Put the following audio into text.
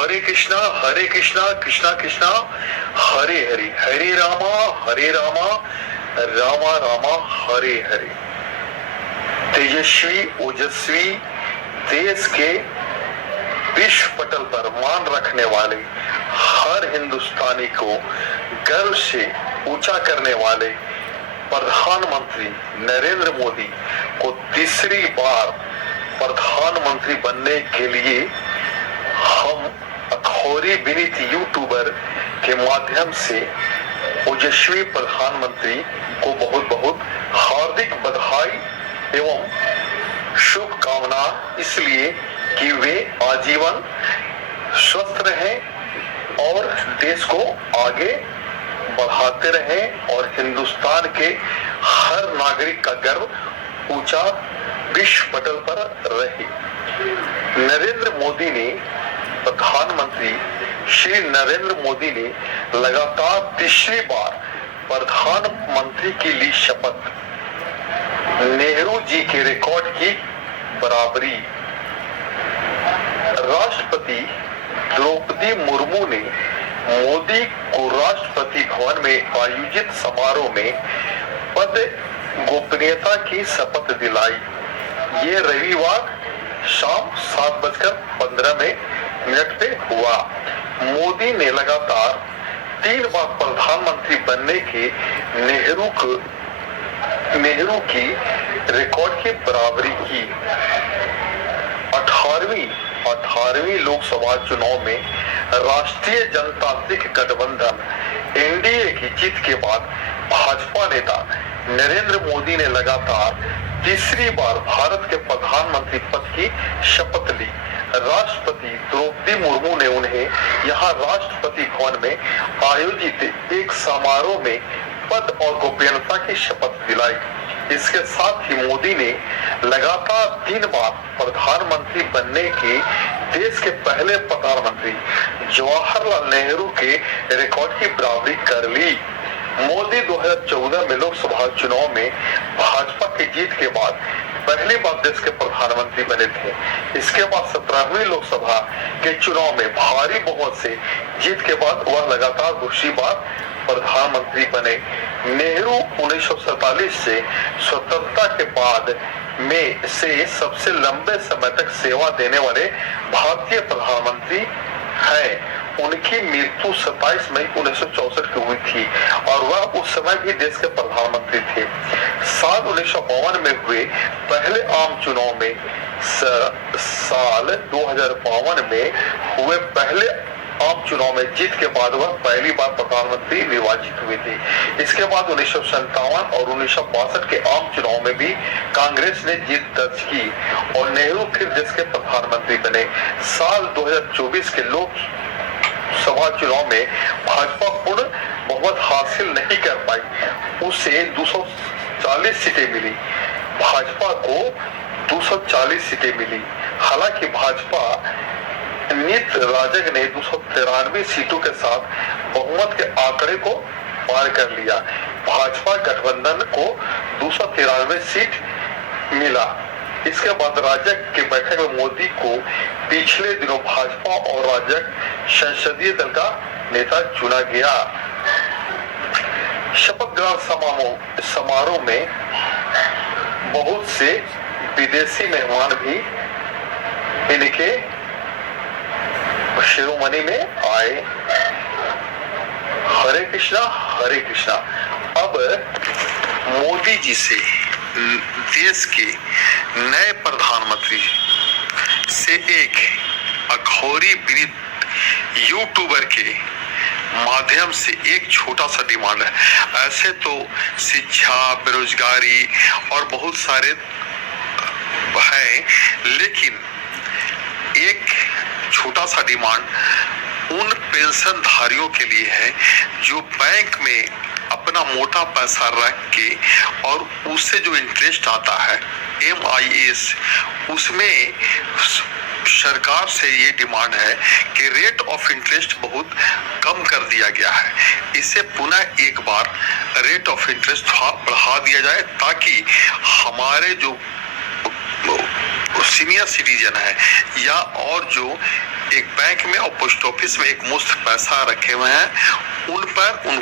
हरे कृष्णा कृष्णा कृष्णा हरे हरे, हरे रामा रामा रामा हरे हरे। तेजस्वी ओजस्वी देश के विश्व पटल पर मान रखने वाले, हर हिंदुस्तानी को गर्व से ऊंचा करने वाले प्रधानमंत्री नरेंद्र मोदी को तीसरी बार प्रधानमंत्री बनने के लिए हम अखौरी विनीत यूट्यूबर के माध्यम से ओजस्वी प्रधानमंत्री को बहुत बहुत हार्दिक बधाई एवं शुभकामना, इसलिए कि वे आजीवन स्वस्थ रहें और देश को आगे बढ़ाते रहें और हिंदुस्तान के हर नागरिक का गर्व ऊंचा विश्व पटल पर रहे। नरेंद्र मोदी ने प्रधानमंत्री श्री नरेंद्र मोदी ने लगातार तीसरी बार प्रधानमंत्री की ली शपथ। नेहरू जी के रिकॉर्ड की बराबरी। राष्ट्रपति द्रौपदी मुर्मू ने मोदी को राष्ट्रपति भवन में आयोजित समारोह में पद गोपनीयता की शपथ दिलाई। ये रविवार शाम 7:15 पे हुआ। मोदी ने लगातार 3 बार प्रधानमंत्री बनने के नेहरू की रिकॉर्ड की बराबरी की। 18वीं लोकसभा चुनाव में राष्ट्रीय जनतांत्रिक गठबंधन एनडीए की जीत के बाद भाजपा नेता नरेंद्र मोदी ने लगातार तीसरी बार भारत के प्रधानमंत्री पद की शपथ ली। राष्ट्रपति द्रौपदी मुर्मू ने उन्हें यहां राष्ट्रपति भवन में आयोजित एक समारोह में पद और गोपनीयता की शपथ दिलाई। इसके साथ ही मोदी ने लगातार 3 बार प्रधानमंत्री बनने के देश के पहले प्रधानमंत्री जवाहरलाल नेहरू के रिकॉर्ड की बराबरी कर ली। मोदी 2014 में लोकसभा चुनाव में भाजपा की जीत के बाद पहली बार देश के प्रधानमंत्री बने थे। इसके बाद 17वीं लोकसभा के चुनाव में भारी बहुमत से जीत के बाद वह लगातार दूसरी बार प्रधानमंत्री बने। नेहरू 1947 से स्वतंत्रता के बाद में से सबसे लंबे समय तक सेवा देने वाले भारतीय प्रधानमंत्री हैं। उनकी मृत्यु 27 मई 1964 को हुई थी और वह उस समय भी देश के प्रधानमंत्री थे। साल 1952 में हुए पहले आम चुनाव में साल 2052 में हुए पहले आम चुनाव में जीत के बाद वह पहली बार प्रधानमंत्री निर्वाचित हुए थे। इसके बाद 1957 और 1962 के आम चुनाव में भी कांग्रेस ने जीत दर्ज की और नेहरू फिर देश के प्रधानमंत्री बने। साल 2024 के लोकसभा चुनाव में भाजपा पूर्ण बहुमत हासिल नहीं कर पाई, उसे 240 सीटें मिली। भाजपा को 240 सीटें मिली। हालांकि भाजपा नीत राजग ने 293 सीटों के साथ बहुमत के आंकड़े को पार कर लिया। भाजपा गठबंधन को 293 सीट मिला। इसके बाद राजग के बैठक में मोदी को पिछले दिनों भाजपा और राजग संसदीय दल का नेता चुना गया। शपथ ग्रहण समारोह में बहुत से विदेशी मेहमान भी इनके शिरोमणि में आए। हरे कृष्णा हरे कृष्णा। अब मोदी जी से देश के नए प्रधानमंत्री से एक अखौरी विनीत यूट्यूबर के माध्यम से एक छोटा सा डिमांड है। ऐसे तो शिक्षा, बेरोजगारी और बहुत सारे हैं, लेकिन एक छोटा सा डिमांड उन पेंशन धारियों के लिए है जो बैंक में अपना मोटा पैसा रख के और उससे जो इंटरेस्ट आता है MIS, उसमें सरकार से ये डिमांड है कि रेट ऑफ इंटरेस्ट बहुत कम कर दिया गया है। इसे पुनः एक बार रेट ऑफ इंटरेस्ट बढ़ा दिया जाए ताकि हमारे जो सीनियर सिटीजन है या और जो एक बैंक में और पोस्ट ऑफिस में एक मुश्त पैसा रखे हुए हैं, उन पर